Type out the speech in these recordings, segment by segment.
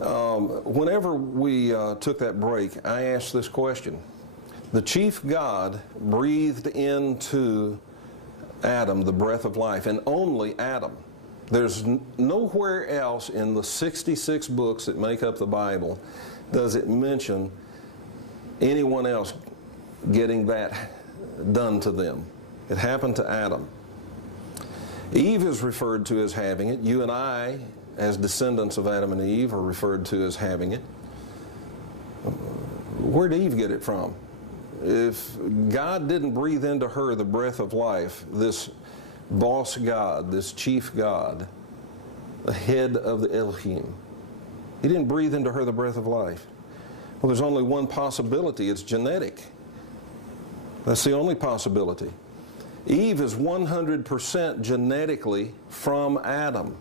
Whenever we took that break, I asked this question. The chief God breathed into Adam the breath of life, and only Adam. There's nowhere else in the 66 books that make up the Bible does it mention anyone else getting that done to them. It happened to Adam. Eve is referred to as having it. You and I, as descendants of Adam and Eve, are referred to as having it. Where did Eve get it from? If God didn't breathe into her the breath of life, this boss God, this chief God, the head of the Elohim, He didn't breathe into her the breath of life. Well, there's only one possibility. It's genetic. That's the only possibility. Eve is 100% genetically from Adam.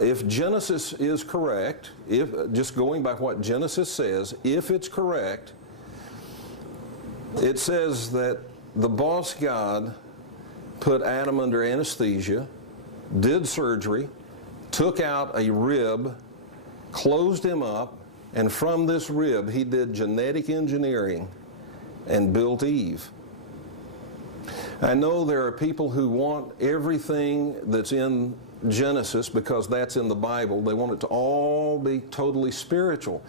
If Genesis is correct, just going by what Genesis says, if it's correct, it says that the boss God put Adam under anesthesia, did surgery, took out a rib, closed him up, and from this rib he did genetic engineering and built Eve. I know there are people who want everything that's in Genesis, because that's in the Bible, they want it to all be totally spiritual.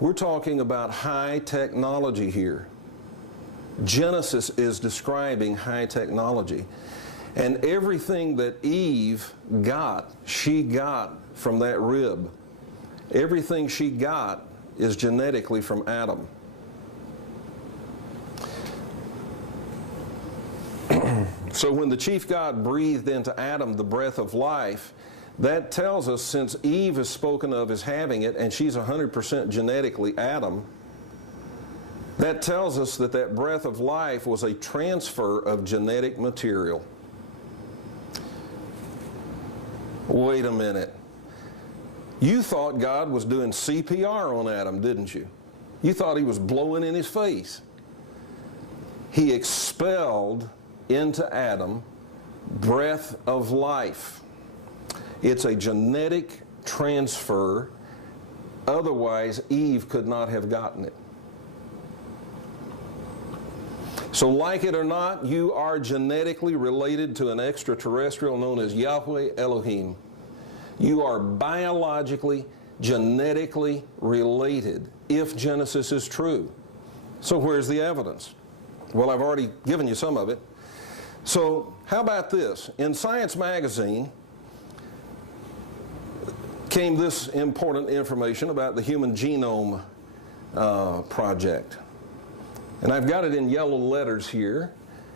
We're talking about high technology here. Genesis is describing high technology. And everything that Eve got, she got from that rib. Everything she got is genetically from Adam. So when the chief God breathed into Adam the breath of life, that tells us, since Eve is spoken of as having it, and she's 100% genetically Adam, that tells us that that breath of life was a transfer of genetic material. Wait a minute. You thought God was doing CPR on Adam, didn't you? You thought He was blowing in his face. He expelled into Adam breath of life. It's a genetic transfer. Otherwise, Eve could not have gotten it. So like it or not, you are genetically related to an extraterrestrial known as Yahweh Elohim. You are biologically, genetically related, if Genesis is true. So where's the evidence? Well, I've already given you some of it. So how about this? In Science magazine came this important information about the Human Genome Project. And I've got it in yellow letters here.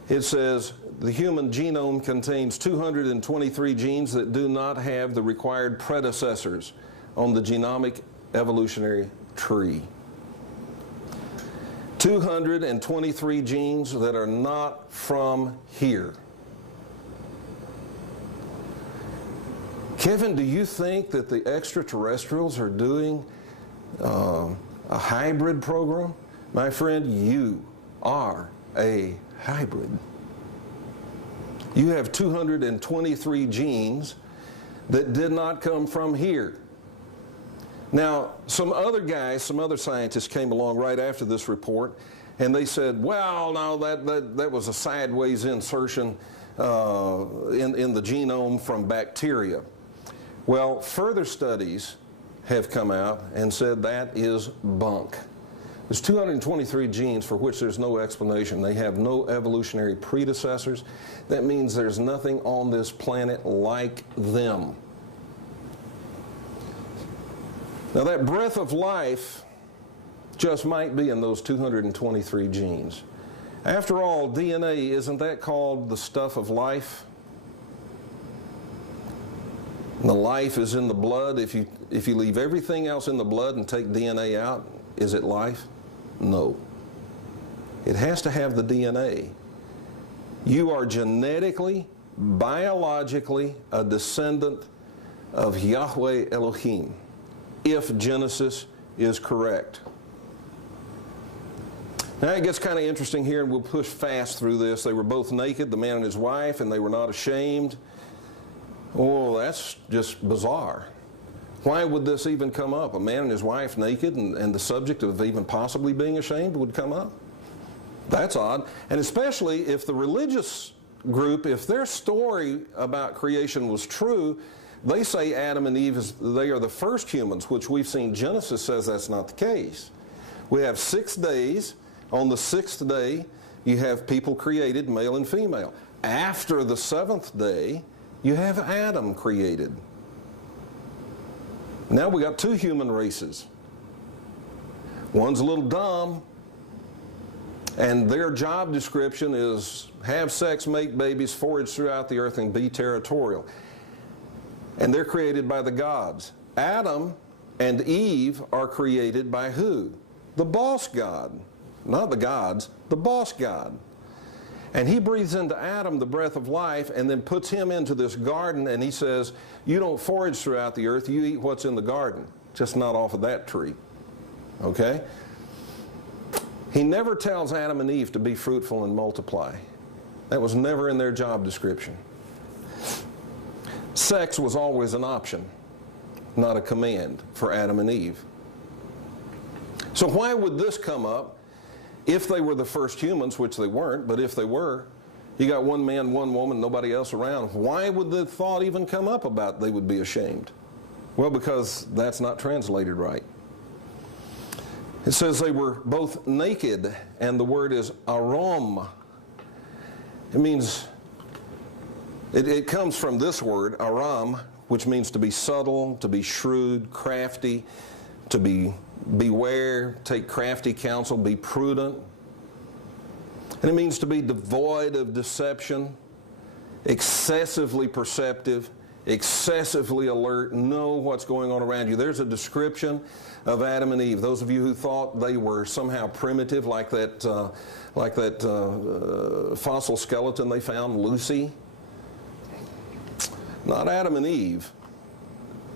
It says the human genome contains 223 genes that do not have the required predecessors on the genomic evolutionary tree. 223 genes that are not from here. Kevin, do you think that the extraterrestrials are doing a hybrid program? My friend, you are a hybrid. You have 223 genes that did not come from here. Now, some other guys, some other scientists came along right after this report, and they said, well, no, that was a sideways insertion in the genome from bacteria. Well, further studies have come out and said that is bunk. There's 223 genes for which there's no explanation. They have no evolutionary predecessors. That means there's nothing on this planet like them. Now that breath of life just might be in those 223 genes. After all, DNA, isn't that called the stuff of life? And the life is in the blood. If you leave everything else in the blood and take DNA out, is it life? No. It has to have the DNA. You are genetically, biologically a descendant of Yahweh Elohim, if Genesis is correct. Now it gets kind of interesting here, and we'll push fast through this. They were both naked, the man and his wife, and they were not ashamed. Oh, that's just bizarre. Why would this even come up? A man and his wife naked, and the subject of even possibly being ashamed would come up? That's odd. And especially if the religious group, if their story about creation was true, they say Adam and Eve, they are the first humans, which we've seen Genesis says that's not the case. We have 6 days. On the 6th day, you have people created, male and female. After the 7th day, you have Adam created. Now we got 2 human races. One's a little dumb, and their job description is have sex, make babies, forage throughout the earth, and be territorial. And they're created by the gods. Adam and Eve are created by who? The boss God. Not the gods, the boss God. And he breathes into Adam the breath of life and then puts him into this garden, and he says, you don't forage throughout the earth, you eat what's in the garden, just not off of that tree. Okay? He never tells Adam and Eve to be fruitful and multiply. That was never in their job description. Sex was always an option, not a command for Adam and Eve. So why would this come up if they were the first humans, which they weren't, but if they were, you got one man, one woman, nobody else around, why would the thought even come up about they would be ashamed? Well, because that's not translated right. It says they were both naked, and the word is arom. It means, it comes from this word, aram, which means to be subtle, to be shrewd, crafty, to beware, take crafty counsel, be prudent. And it means to be devoid of deception, excessively perceptive, excessively alert, know what's going on around you. There's a description of Adam and Eve. Those of you who thought they were somehow primitive, like that fossil skeleton they found, Lucy. Not Adam and Eve.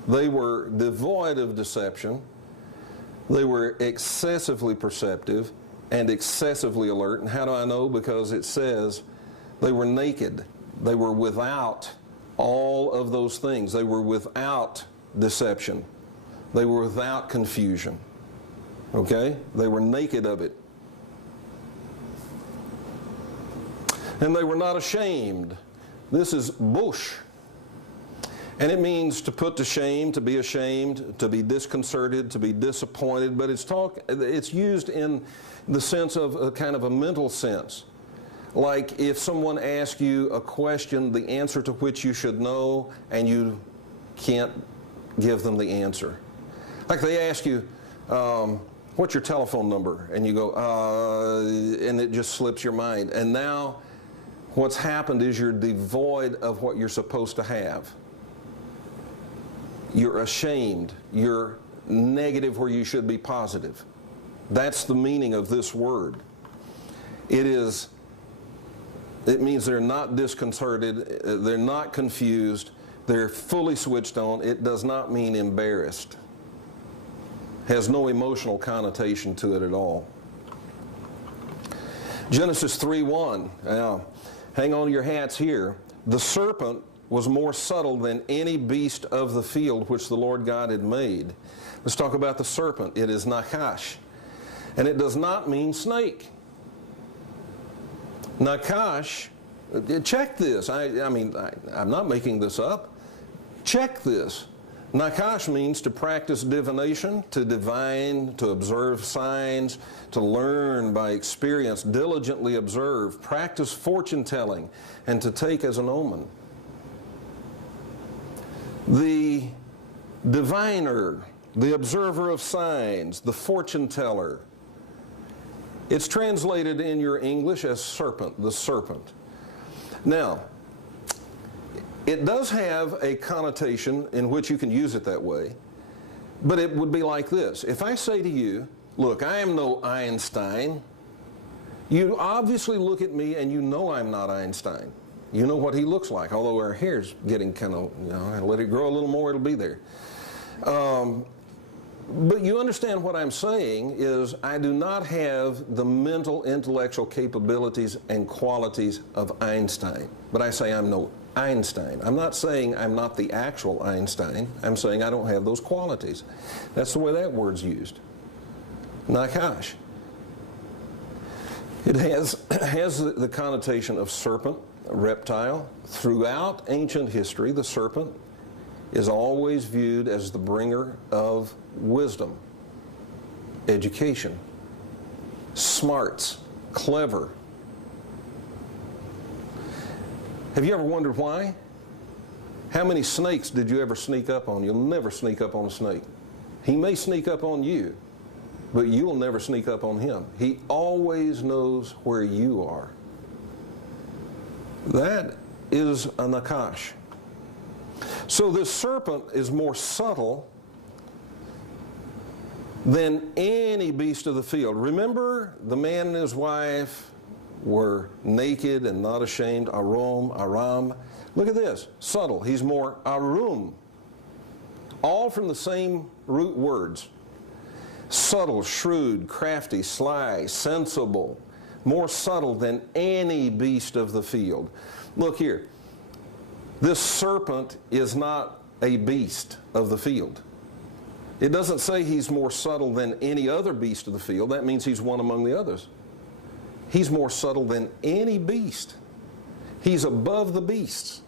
They were devoid of deception. They were excessively perceptive and excessively alert. And how do I know? Because it says they were naked. They were without all of those things. They were without deception. They were without confusion. Okay? They were naked of it. And they were not ashamed. This is bush. And it means to put to shame, to be ashamed, to be disconcerted, to be disappointed, but it's used in the sense of a kind of a mental sense. Like if someone asks you a question, the answer to which you should know, and you can't give them the answer. Like they ask you, what's your telephone number? And you go, and it just slips your mind. And now what's happened is you're devoid of what you're supposed to have. You're ashamed. You're negative where you should be positive. That's the meaning of this word. It means they're not disconcerted, they're not confused, they're fully switched on. It does not mean embarrassed. Has no emotional connotation to it at all. Genesis 3:1. Now, hang on to your hats here. The serpent was more subtle than any beast of the field which the Lord God had made. Let's talk about the serpent. It is Nakash. And it does not mean snake. Nakash, check this. I'm not making this up. Check this. Nakash means to practice divination, to divine, to observe signs, to learn by experience, diligently observe, practice fortune telling, and to take as an omen. The diviner, the observer of signs, the fortune teller. It's translated in your English as serpent, the serpent. Now, it does have a connotation in which you can use it that way, but it would be like this. If I say to you, look, I am no Einstein, you obviously look at me and you know I'm not Einstein. You know what he looks like, although our hair's getting kind of, let it grow a little more, it'll be there. But you understand what I'm saying is I do not have the mental, intellectual capabilities and qualities of Einstein. But I say I'm no Einstein. I'm not saying I'm not the actual Einstein. I'm saying I don't have those qualities. That's the way that word's used. Nakash. It has the connotation of serpent, reptile. Throughout ancient history, the serpent is always viewed as the bringer of wisdom, education, smarts, clever. Have you ever wondered why? How many snakes did you ever sneak up on? You'll never sneak up on a snake. He may sneak up on you, but you'll never sneak up on him. He always knows where you are. That is a Nakash. So this serpent is more subtle than any beast of the field. Remember, the man and his wife were naked and not ashamed. Aram. Look at this. Subtle. He's more arum. All from the same root words. Subtle, shrewd, crafty, sly, sensible. More subtle than any beast of the field. Look here. This serpent is not a beast of the field. It doesn't say he's more subtle than any other beast of the field. That means he's one among the others. He's more subtle than any beast. He's above the beasts.